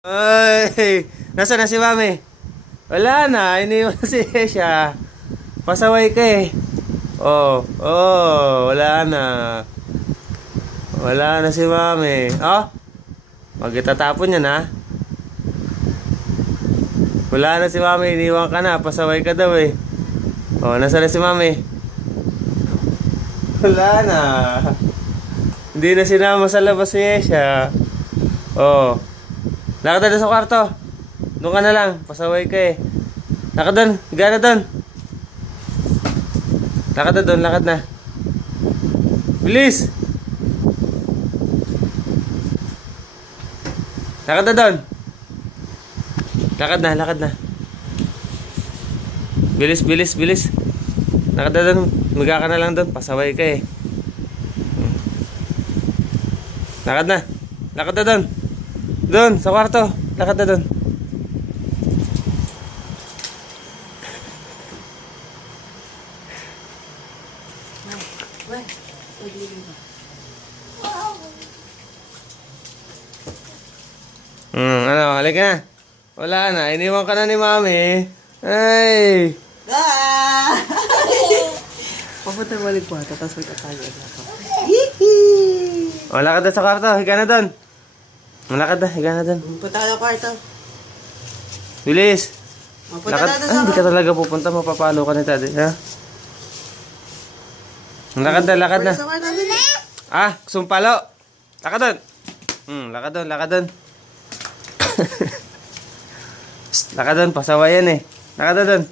Ay, nasaan na si Mami? Wala na, iniwan si siya. Pasaway ka eh. Wala na. Wala na si Mami. Oh, magtatapon yan ha. Wala na si Mami, iniwan ka na. Pasaway ka daw eh. Oh, nasaan na si Mami? Wala na. Hindi na sinama sa labas si siya. Oh. Lakad na sa kwarto. Doon ka na lang. Pasaway ka eh. Lakad doon. Higa na doon. Lakad na doon. Lakad na. Bilis. Lakad na doon. Lakad na. Lakad na. Bilis, bilis, bilis. Lakad na doon. Higa ka na lang doon. Pasaway ka eh. Lakad na. Lakad na doon. Doon, sa kwarto. Lakad na doon. Ano, halika na. Wala na, iniwan ka na ni Mami. Ay! Papunta mo ulit kwarto, tapos magkakayo na ako. Lakad na sa kwarto. Higa na doon. Malakad na, higa na doon. Punta ka ng kwarto. Bilis. Mapunta Lakad. na doon Ay, sa hindi ka talaga pupunta. Mapapalo ka ni Tati. Ha? Lakad na, lakad na. Sa kwarto doon. Ah, sumpalo. Lakad doon. Lakad doon, lakad doon. Lakad doon, pasawayan eh. Lakad na doon.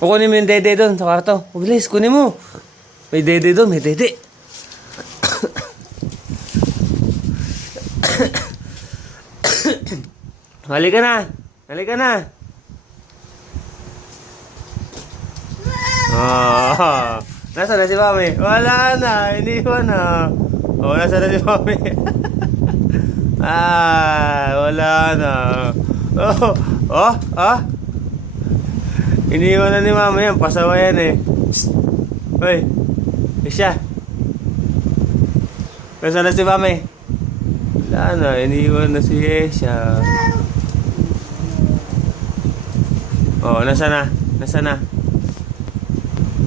Kunin mo yung dede doon sa kwarto. Bilis, kunin mo. May dede doon, may dede. Halika na. Halika na. Nasaan na si Mami? Wala na. Iniwan na. Nasaan na si Mami? Wala na. Iniwan na ni Mami yan. Pasawayan eh. Psst. Hoy. Isya. Nasaan na si Mami? Wala na. Iniwan na si Esya. Nasaan na? Nasaan na?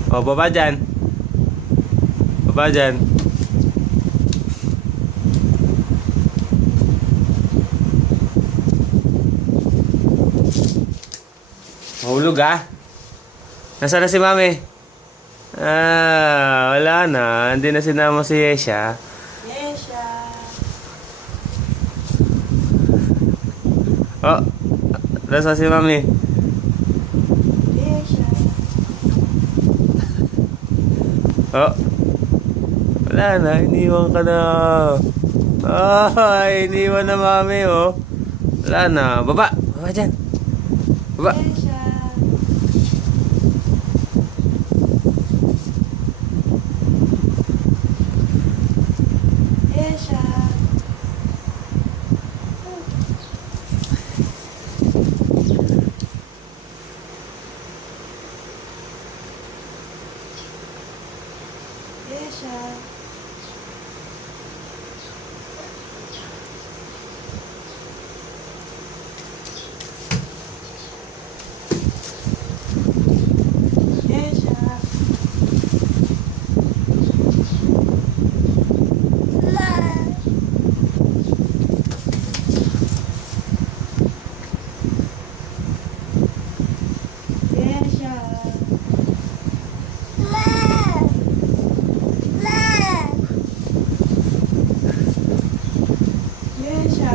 Baba dyan. Baba dyan. Mahulog ah. Nasaan na si Mami? Wala na. Hindi na sinama si Esya. Yesha. Nasaan si Mami? Yesha. Wala na, iniwan ka na. Iniwan na Mami, oh. Wala na. Baba. Baba dyan. Baba. Yesha. Yesha. Yesha. Yesha. Yesha. Yesha.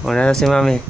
Wala na si Mami.